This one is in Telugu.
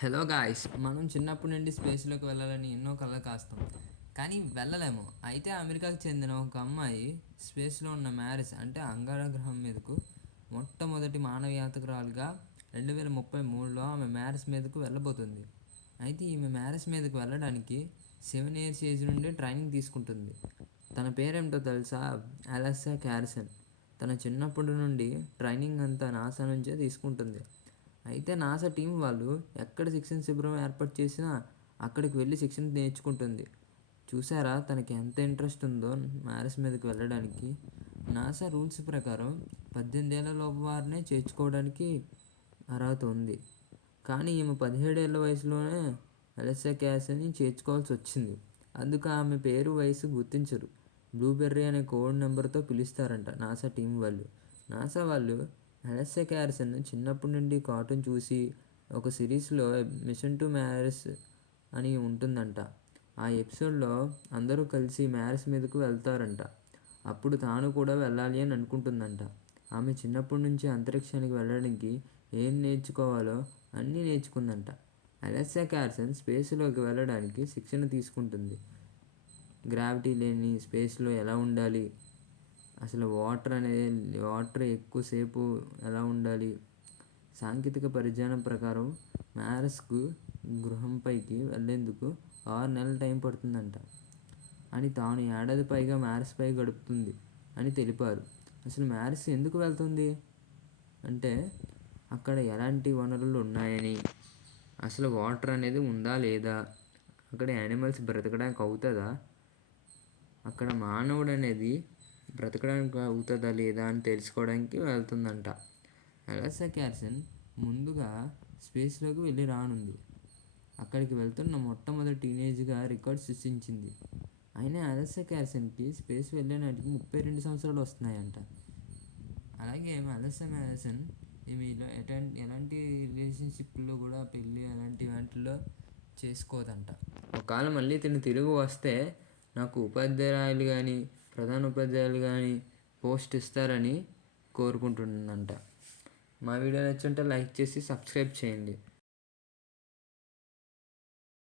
హలో గాయ్స్, మనం చిన్నప్పటి నుండి స్పేస్లోకి వెళ్ళాలని ఎన్నో కలలు కాస్తాం, కానీ వెళ్ళలేము. అయితే అమెరికాకు చెందిన ఒక అమ్మాయి స్పేస్లో ఉన్న మ్యారిస్ అంటే అంగారగ్రహం మీదకు మొట్టమొదటి మానవ యాత్రికురాలుగా 2033లో ఆమె మ్యారిస్ మీదకు వెళ్ళబోతుంది. అయితే ఈమె మ్యారిస్ మీదకు వెళ్ళడానికి 7 years ఏజ్ నుండి ట్రైనింగ్ తీసుకుంటుంది. తన పేరేంటో తెలుసా? అలెస్సా క్యారిసన్. తన చిన్నప్పటి నుండి ట్రైనింగ్ అంతా నాసా నుంచే తీసుకుంటుంది. అయితే నాసా టీం వాళ్ళు ఎక్కడ శిక్షణ శిబిరం ఏర్పాటు చేసినా అక్కడికి వెళ్ళి శిక్షణ నేర్చుకుంటుంది. చూసారా తనకి ఎంత ఇంట్రెస్ట్ ఉందో మ్యారేజ్ మీదకి వెళ్ళడానికి. నాసా రూల్స్ ప్రకారం 18 ఏళ్ల లోపు వారినే చేర్చుకోవడానికి అర్హత ఉంది. కానీ ఈమె 17 ఏళ్ల వయసులోనే అలెస్సా క్యాసిని చేర్చుకోవాల్సి వచ్చింది. అందుకు ఆమె పేరు వయసు గుర్తించరు. బ్లూబెర్రీ అనే కోడ్ నెంబర్తో పిలుస్తారంట నాసా టీం వాళ్ళు. నాసా వాళ్ళు అలెస్సా క్యారిసన్ చిన్నప్పటి నుండి కార్టూన్ చూసి ఒక సిరీస్లో మిషన్ టు మ్యారిస్ అని ఉంటుందంట. ఆ ఎపిసోడ్లో అందరూ కలిసి మ్యారిస్ మీదకు వెళ్తారంట. అప్పుడు తాను కూడా వెళ్ళాలి అని అనుకుంటుందంట. ఆమె చిన్నప్పటి నుంచి అంతరిక్షానికి వెళ్ళడానికి ఏం నేర్చుకోవాలో అన్నీ నేర్చుకుందంట. అలెస్సా క్యారిసన్ స్పేస్లోకి వెళ్ళడానికి శిక్షణ తీసుకుంటుంది. గ్రావిటీ లేని స్పేస్లో ఎలా ఉండాలి, అసలు వాటర్ ఎక్కువసేపు ఎలా ఉండాలి, సాంకేతిక పరిజ్ఞానం ప్రకారం మ్యారస్కు గృహంపైకి వెళ్ళేందుకు 6 నెలల టైం పడుతుందంట అని, తాను ఏడాది పైగా మ్యారస్పై గడుపుతుంది అని తెలిపారు. అసలు మ్యారస్ ఎందుకు వెళ్తుంది అంటే అక్కడ ఎలాంటి వనరులు ఉన్నాయని, అసలు వాటర్ అనేది ఉందా లేదా, అక్కడ యానిమల్స్ బ్రతకడానికి అవుతుందా, అక్కడ మానవుడు అనేది బ్రతకడానికి అవుతుందా లేదా అని తెలుసుకోవడానికి వెళ్తుందంట. అలెస్సా క్యారిసన్ ముందుగా స్పేస్లోకి వెళ్ళి రానుంది. అక్కడికి వెళ్తున్న మొట్టమొదటి టీనేజ్గా రికార్డ్ సృష్టించింది. అయినా అలెస్సా క్యారిసన్కి స్పేస్ వెళ్ళే నాటికి 32 సంవత్సరాలు వస్తున్నాయంట. అలాగే అలెస్సా క్యారిసన్ ఈమె ఎలాంటి రిలేషన్షిప్లో కూడా పెళ్ళి అలాంటి వాటిల్లో చేసుకోదంట. ఒకవేళ మళ్ళీ తిరిగి వస్తే నాకు ఉపాధ్యాయులు కానీ ప్రధాన ఉపాధ్యాయులు కానీ పోస్ట్ ఇస్తారని కోరుకుంటుందంట. మా వీడియో నచ్చుంటే లైక్ చేసి సబ్స్క్రైబ్ చేయండి.